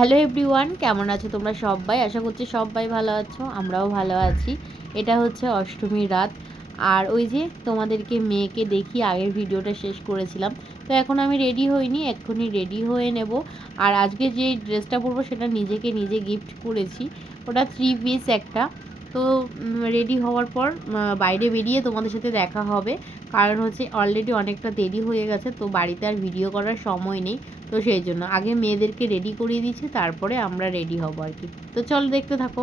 Hello everyone কেমন আছো তোমরা সবাই? আশা করছি সবাই ভালো আছো, আমরাও ভালো আছি। এটা হচ্ছে অষ্টমীর রাত। আর ওই যে তোমাদেরকে মেয়েকে দেখি, আগের ভিডিওটা শেষ করেছিলাম। তো এখন আমি রেডি হইনি, এক্ষুনি রেডি হয়ে নেব। আর আজকে যে ড্রেসটা পরবো সেটা নিজেকে নিজে গিফট করেছি। ওটা থ্রি পিস একটা। তো রেডি হওয়ার পর বাইরে বেরিয়ে তোমাদের সাথে দেখা হবে। কারণ হচ্ছে অলরেডি অনেকটা দেরি হয়ে গেছে, তো বাড়িতে আর ভিডিও করার সময় নেই। তো সেই জন্য আগে মেয়েদেরকে রেডি করিয়ে দিচ্ছি তারপরে আমরা রেডি হব আর কি। তো চল দেখতে থাকো।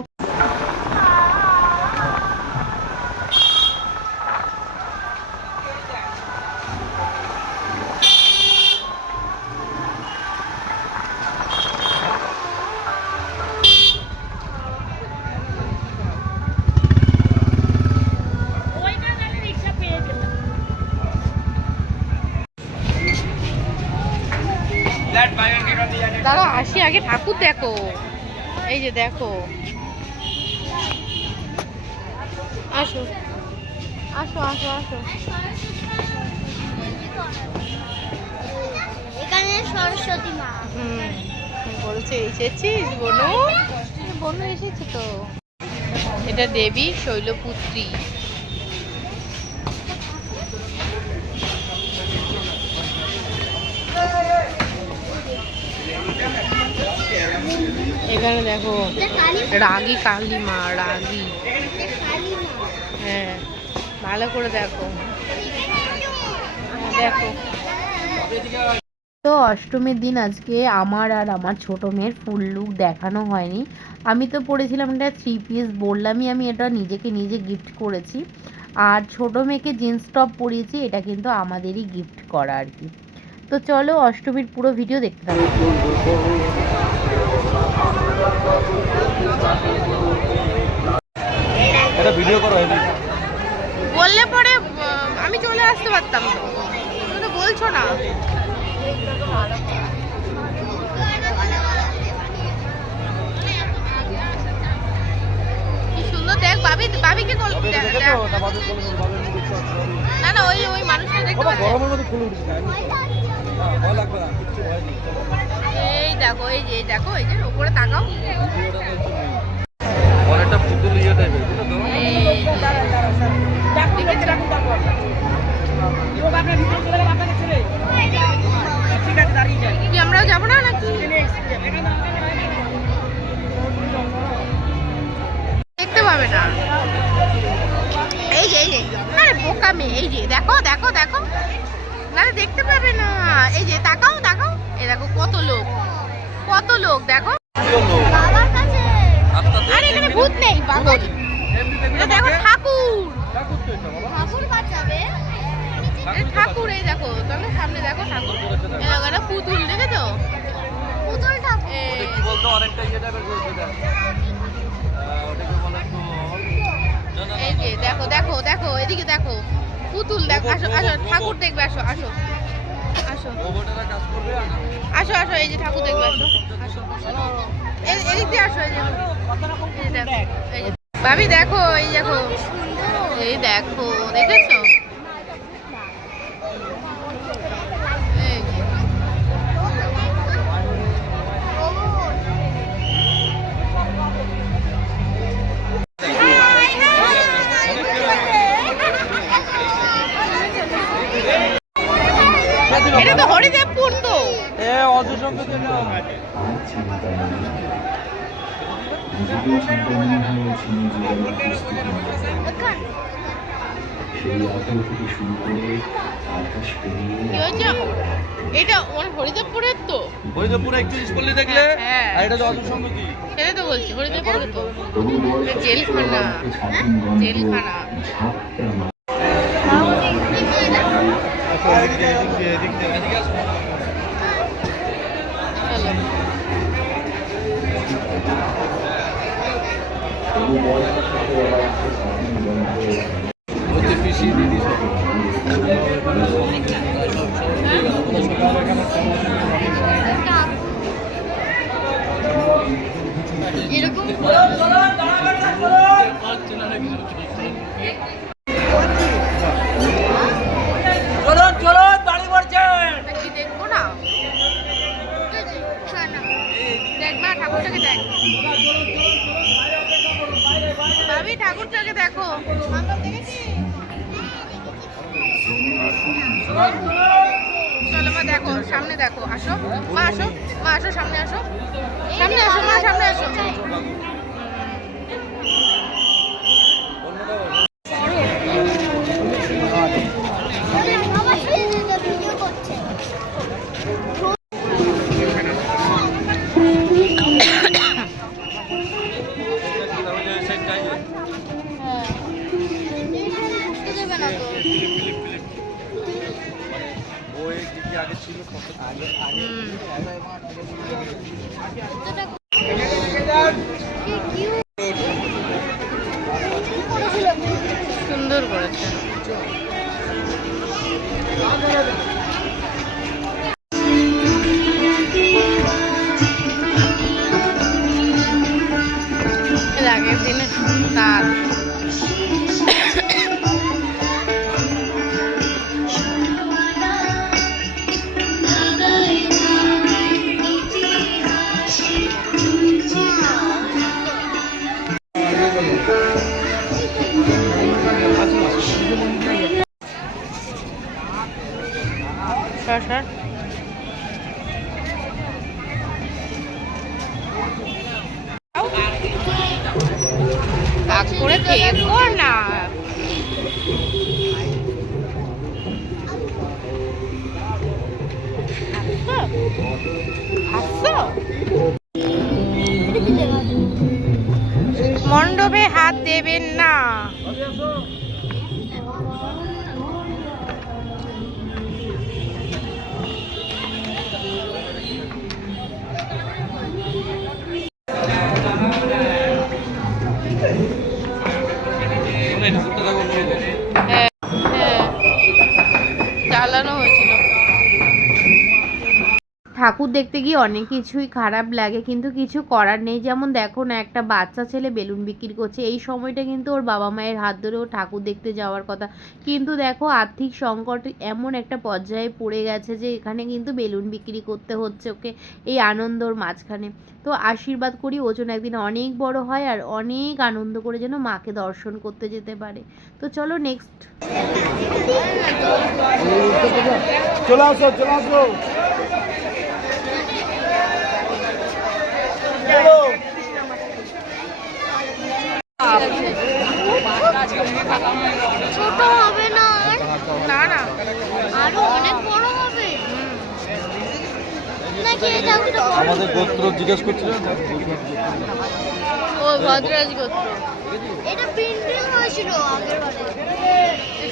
আগে ঠাকুর দেখো। এই যে দেখো। আসো। আসো আসো আসো। এখানে সরস্বতী মা। হুম বলছে এসেছিস বনু? বনু এসেছে তো। এটা দেবী শৈলপুত্রী। এখানে দেখো, রাগী কালী মা রাগী। হ্যাঁ ভালো করে দেখো। দেখো। তো অষ্টমীর দিন আজকে আমার আর আমার ছোট মেয়ের ফুল লুক দেখানো হয়নি। আমি তো পরেছিলাম এটা থ্রি পিস বললামই আমি এটা নিজেকে নিজে গিফট করেছি। আর ছোট মেয়েকে জিন্স টপ পরিয়েছি, এটা কিন্তু আমাদেরই গিফট করা আর কি। তো চলো অষ্টমীর পুরো ভিডিও দেখতে থাকো। এটা ভিডিও করো বললে পরে আমি চলে আসতে পারতাম। তুমি তো বলছো না। কি সুন্দর দেখ ভাবি ভাবিকে কল না না ওই ওই মানুষটা দেখতে বাবা পাচ্ছি। এই দেখো এই যে দেখো এই যে উপরে তাকাও। অনেকটা পুতুল ইয়ে টাইপের কি আমরাও যাব না নাকি? দেখতে পাবে না। এই যে এই যে আরে বোকা মেয়ে এই যে দেখো দেখো দেখো। না দেখতে পাবে না এই যে তাকাও তাকাও। এই দেখো কত লোক কত লোক দেখো। আরে এখানে ভূত নেই দেখো ঠাকুর। ঠাকুর। তো এটা বাবা। ঠাকুর বাঁচাবে। ঠাকুর এই দেখো তাহলে সামনে দেখো ঠাকুর। দেখো। এটা পুতুল দেখেছ? পুতুল ঠাকুর। কি বলতো? অনেকটা ইয়ে টাইপের করেছে দেখ বলে তো এই যে দেখো দেখো দেখো এদিকে দেখো। পুতুল দেখো আসো আসো ঠাকুর দেখবে আসো আসো আসো। আসো আসো এই যে ঠাকুর দেখবে আসো আসো এই- এদিক দিয়ে আসো এই যে। এই যে ভাবি দেখো এই দেখো এই দেখো দেখেছ? করে আকাশ পেরিয়ে কি হয়েছে? এটা মানে হরিদেবপুরের তো। হরিদেবপুরে একত্রিশ পল্লী দেখলে হ্যাঁ। আর এটা অজয় সঙ্গে কি? তো বলছি হরিদেবপুরে তো। জেলখানা। জেলখানা। ঝাপটা মা চলো মা, দেখো, সামনে দেখো, আসো। মা আসো মা, আসো, সামনে আসো। সামনে আসো, মা, সামনে আসো। আগে যাবে সর সর কাক করে খেয়ে না। মণ্ডপে হাত দেবেন না। Aferin. Mutlu da bu şeyleri. Ee, ঠাকুর দেখতে গিয়ে অনেক কিছুই খারাপ লাগে, কিন্তু কিছু করার নেই। যেমন দেখো না, একটা বাচ্চা ছেলে বেলুন বিক্রি করছে। এই সময়টা কিন্তু ওর বাবা মায়ের হাত ধরে ও ঠাকুর দেখতে যাওয়ার কথা। কিন্তু দেখো, আর্থিক সংকট এমন একটা পর্যায়ে পড়ে গেছে যে, এখানে কিন্তু বেলুন বিক্রি করতে হচ্ছে ওকে এই আনন্দর মাঝখানে। তো আশীর্বাদ করি ওজন একদিন অনেক বড় হয় আর অনেক আনন্দ করে যেন মাকে দর্শন করতে যেতে পারে। তো চলো নেক্সট চলে আসো চলে আসো। ছোট হবে না না না। আরও অনেক বড় হবে? আমাদের গোত্র জিজ্ঞেস করছিলেন ও ভদ্রাজ গোত্র। এটা প্রিন্টিং হয়েছিল আগের বারে।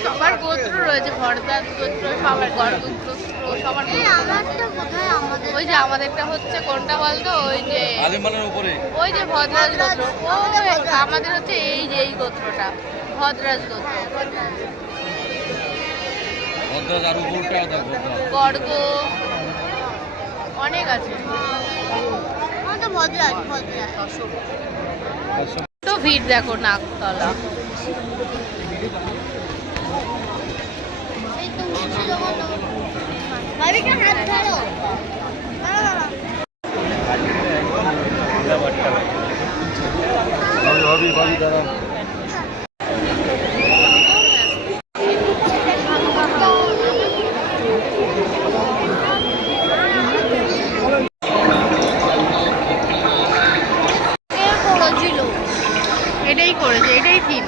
সবার গোত্র রয়েছে ভরদাস গোত্র সবার গড়গোত্র গোত্র। আমারটা ওই যে আমাদেরটা হচ্ছে কোনটা বলতো? ওই যে উপরে। ওই যে ভদ্রাজ গোত্র। আমাদের হচ্ছে এই যে এই গোত্রটা ভদ্রাজ গোত্র। ভদ্রাজ। আর উপরটা গর্গ অনেক আছে। ভদ্রাজ ভদ্রাজ। ভিড় দেখো নাকতলা এই তো উঠছে যখন তখন ভাবিকে হাত ধরো দাঁড়া, দাঁড়া। ভাবি ভাবি দাঁড়া কে করেছিল? এটাই করেছে এটাই থিম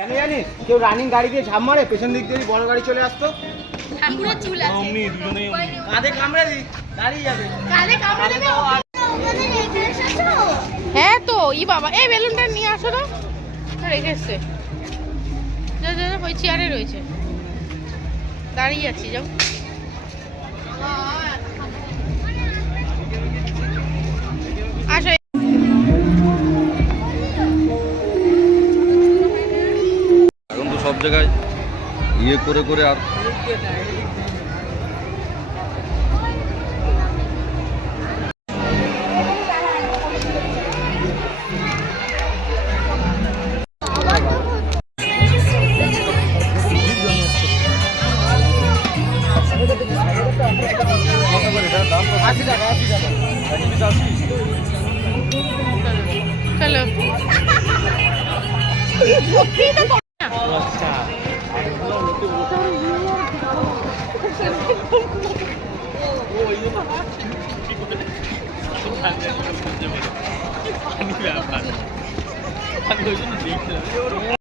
জানি জানিস কেউ রানিং গাড়ি দিয়ে ঝাঁপ মারে পেছন দিক দিয়ে বড় গাড়ি চলে আসতো। ঠাকুরের চুল আছে। অমনি দুজনেই কাঁধে কামড়ে দি দাঁড়িয়ে যাবে। কালে কামড়ে দেবে? হ্যাঁ তো ই বাবা এই বেলুনটা নিয়ে আসো তো। রেখে এসছে। যা যা যা, ওই চেয়ারে রয়েছে। দাঁড়িয়ে আছি যাও। সব জায়গায় ইয়ে করে করে আর 어, 아니면 안 어, 봐. 아니 이거는 되게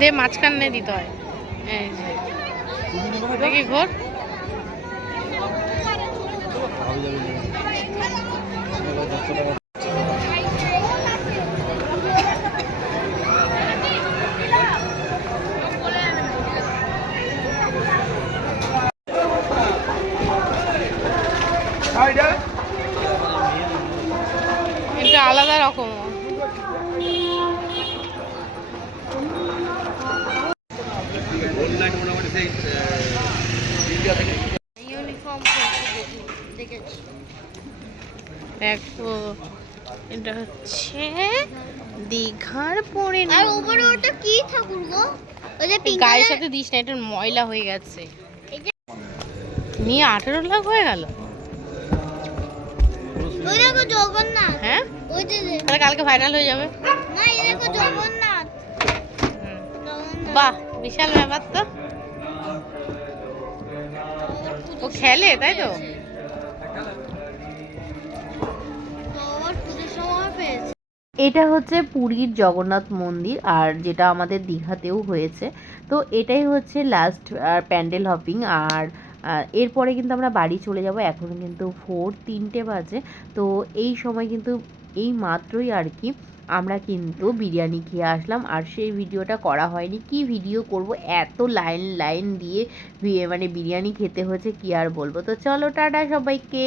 দিয়ে মাঝখানে দিতে হয়। এই দেখি ঘোর। এটা আলাদা রকম মোটামুটি সেই ইন্ডিয়া থেকে ইউনিফর্ম দেখেছি দেখো এটা হচ্ছে দীঘার পরে আর উপরে ওটা কি ঠাকুর গো? ওই যে পিঙ্ক গায়ের সাথে দিস না এটা ময়লা হয়ে গেছে। নিয়ে আঠেরো লাখ হয়ে গেল? ওই দেখো জগন্নাথ। হ্যাঁ? ওই যে তাহলে কালকে ফাইনাল হয়ে যাবে। না এই দেখো জগন্নাথ। বাহ বিশাল ব্যাপার তো। ও খেলে তাই তো? এটা হচ্ছে পুরীর জগন্নাথ মন্দির আর যেটা আমাদের দীঘাতেও হয়েছে। তো এটাই হচ্ছে লাস্ট প্যান্ডেল হপিং আর এরপরে কিন্তু আমরা বাড়ি চলে যাব। এখন কিন্তু ভোর তিনটে বাজে। তো এই সময় কিন্তু এই মাত্রই আর কি আমরা কিন্তু বিরিয়ানি খেয়ে আসলাম। আর সেই ভিডিওটা করা হয়নি। কি ভিডিও করব? এত লাইন লাইন দিয়ে মানে বিরিয়ানি খেতে হয়েছে, কি আর বলব? তো চলো, টাটা সবাইকে।